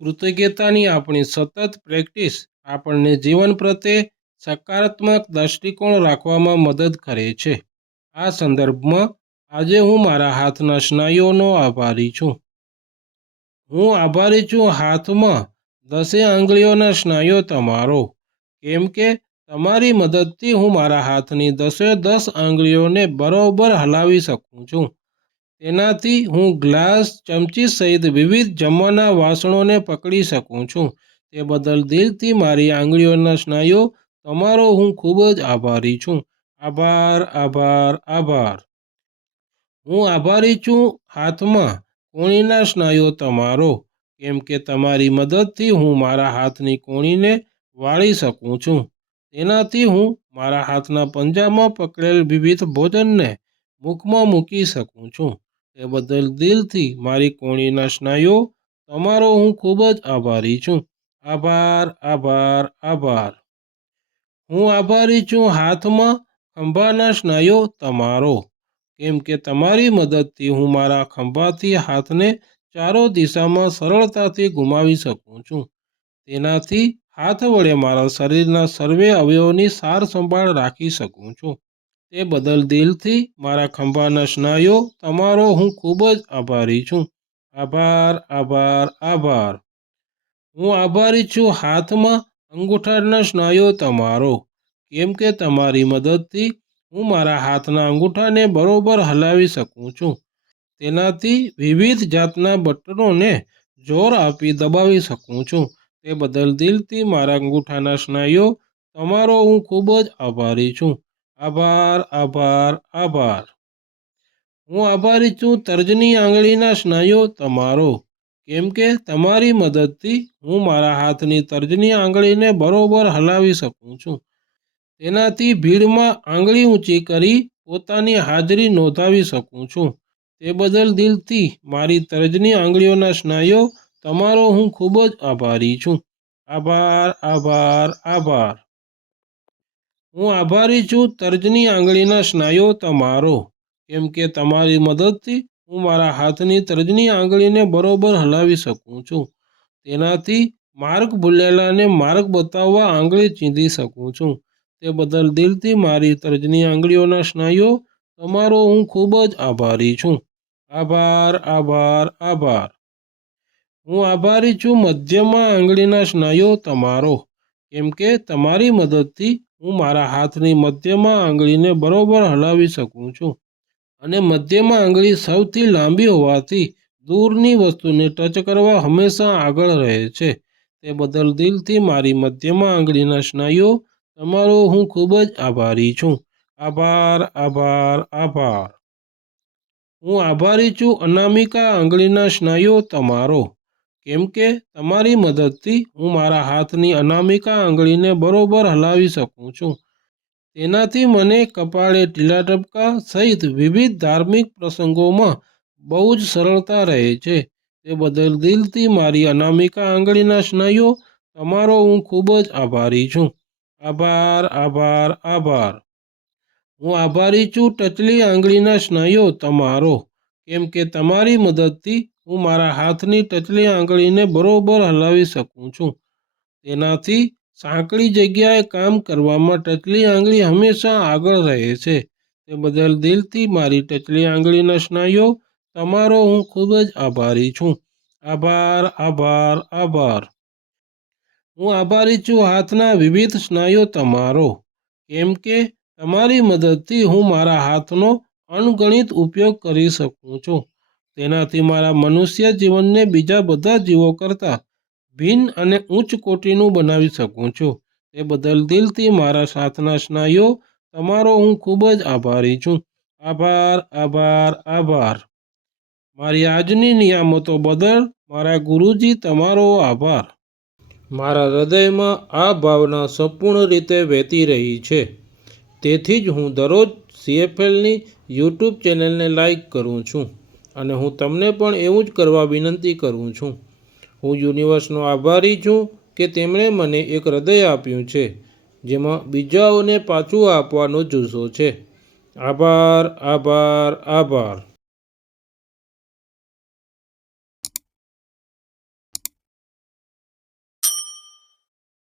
કૃતજ્ઞતાની આપણી સતત પ્રેક્ટિસ આપણને જીવન પ્રત્યે સકારાત્મક દૃષ્ટિકોણ રાખવામાં મદદ કરે છે. આ સંદર્ભમાં આજે હું મારા હાથના સ્નાયુઓનો આભારી છું. હું આભારી છું હાથમાં 10 આંગળીઓના સ્નાયુઓ તમારો, કેમ કે તમારી મદદથી હું મારા હાથની 10 આંગળીઓને બરોબર હલાવી શકું છું. તેનાથી હું ગ્લાસ, ચમચી સહિત વિવિધ જમવાના વાસણોને પકડી શકું છું. તે બદલ દિલથી મારી આંગળીઓના સ્નાયુઓ તમારો હું ખૂબ જ આભારી છું. આભાર, આભાર, આભાર. હું આભારી છું હાથમાં કોણીના સ્નાયુઓ તમારો, કેમ કે તમારી મદદથી હું મારા હાથની કોણીને વાળી શકું છું. તેનાથી હું મારા હાથના પંજામાં પકડેલ વિવિધ ભોજનને મુખમાં મૂકી શકું છું. તે બદલ દિલથી મારી કોણીના સ્નાયુઓ તમારો હું ખૂબ જ આભારી છું. આભાર, આભાર, આભાર. હું આભારી છું હાથમાં ખંભાના સ્નાયુઓ તમારો, કેમ કે તમારી મદદથી હું મારા ખંભાથી હાથને ચારો દિશામાં સરળતાથી ઘુમાવી શકું છું. તેનાથી હાથ વડે મારા શરીરના સર્વે અવયવોની સાર સંભાળ રાખી શકું છું. તે બદલ દિલથી મારા ખંભાના સ્નાયુઓ તમારો હું ખૂબ જ આભારી છું. આભાર, આભાર, આભાર. હું આભારી છું હાથમાં અંગૂઠાના સ્નાયુઓ તમારો, કેમ કે તમારી મદદથી હું મારા હાથના અંગૂઠાને બરોબર હલાવી શકું છું. તેનાથી વિવિધ જાતના બટનોને જોર આપી દબાવી શકું છું. તે બદલ દિલથી મારા અંગૂઠાના સ્નાયુઓ તમારો હું ખૂબ જ આભારી છું. આભાર, આભાર, આભાર. હું આભારી છું તર્જની આંગળીના સ્નાયુઓ તમારો, કેમ કે તમારી મદદથી હું મારા હાથની તર્જની આંગળીને બરોબર હલાવી શકું છું. તેનાથી ભીડમાં આંગળી ઊંચી કરી પોતાની હાજરી નોંધાવી શકું છું. તે બદલ દિલથી મારી તર્જની આંગળીઓના સ્નાયુઓ તમારો હું ખૂબ જ આભારી છું. આભાર, આભાર, આભાર. હું આભારી છું તર્જની આંગળીના સ્નાયુઓ તમારો, કેમ કે તમારી મદદથી હું મારા હાથની તર્જની આંગળીને બરોબર હલાવી શકું છું. તેનાથી માર્ગ ભૂલેલાને માર્ગ બતાવવા આંગળી ચીંધી શકું છું. તે બદલ દિલથી મારી તર્જની આંગળીઓના સ્નાયુઓ તમારો હું ખૂબ જ આભારી છું. આભાર, આભાર, આભાર. હું આભારી છું મધ્યમાં આંગળીના સ્નાયુઓ તમારો, કેમ કે તમારી મદદથી હું મારા હાથની મધ્યમાં આંગળીને બરોબર હલાવી શકું છું. અને મધ્યમાં આંગળી સૌથી લાંબી હોવાથી દૂરની વસ્તુને ટચ કરવા હંમેશા આગળ રહે છે. તે બદલ દિલથી મારી મધ્યમાં આંગળીના સ્નાયુઓ તમારો હું ખૂબ જ આભારી છું. આભાર, આભાર, આભાર. હું આભારી છું અનામિકા આંગળીના સ્નાયુઓ તમારો, કેમ કે તમારી મદદથી હું મારા હાથની અનામિકા આંગળીને બરોબર હલાવી શકું છું. તેનાથી મને કપાળે ટીલા ટપકા સહિત વિવિધ ધાર્મિક પ્રસંગોમાં બહુ જ સરળતા રહે છે. તે બદલ દિલથી મારી અનામિકા આંગળીના સ્નાયુઓ તમારો હું ખૂબ જ આભારી છું. આભાર, આભાર, આભાર. હું આભારી છું ટચલી આંગળીના સ્નાયુઓ તમારો, કેમ કે તમારી મદદથી હું મારા હાથની ટચલી આંગળીને બરોબર હલાવી શકું છું. તેનાથી સાંકડી જગ્યાએ કામ કરવામાં ટચલી આંગળી હંમેશા આગળ રહે છે. તે બદલ દિલથી મારી ટચલી આંગળીના સ્નાયુઓ તમારો હું ખૂબ જ આભારી છું. આભાર, આભાર, આભાર. હું આભારી છું હાથના વિવિધ સ્નાયુઓ તમારો, કેમ કે તમારી મદદથી હું મારા હાથનો અણગણિત ઉપયોગ કરી શકું છું. તેનાથી મારા મનુષ્ય જીવનને બીજા બધા જીવો કરતાં ભિન્ન અને ઉચ્ચ કોટીનું બનાવી શકું છું. તે બદલ દિલથી મારા હાથના સ્નાયુઓ તમારો હું ખૂબ જ આભારી છું. આભાર, આભાર, આભાર. મારી આજની નિયામતો બદલ મારા ગુરુજી તમારો આભાર. મારા હૃદયમાં આ ભાવના સંપૂર્ણ રીતે વહેતી રહી છે. તેથી જ હું દરરોજ CFLની YouTube ચેનલને લાઈક કરું છું અને હું તમને પણ એવું જ કરવા વિનંતી કરું છું. હું યુનિવર્સનો આભારી છું કે તેમણે મને એક હૃદય આપ્યું છે જેમાં બીજાઓને પાછું આપવાનો જુસ્સો છે. આભાર, આભાર, આભાર.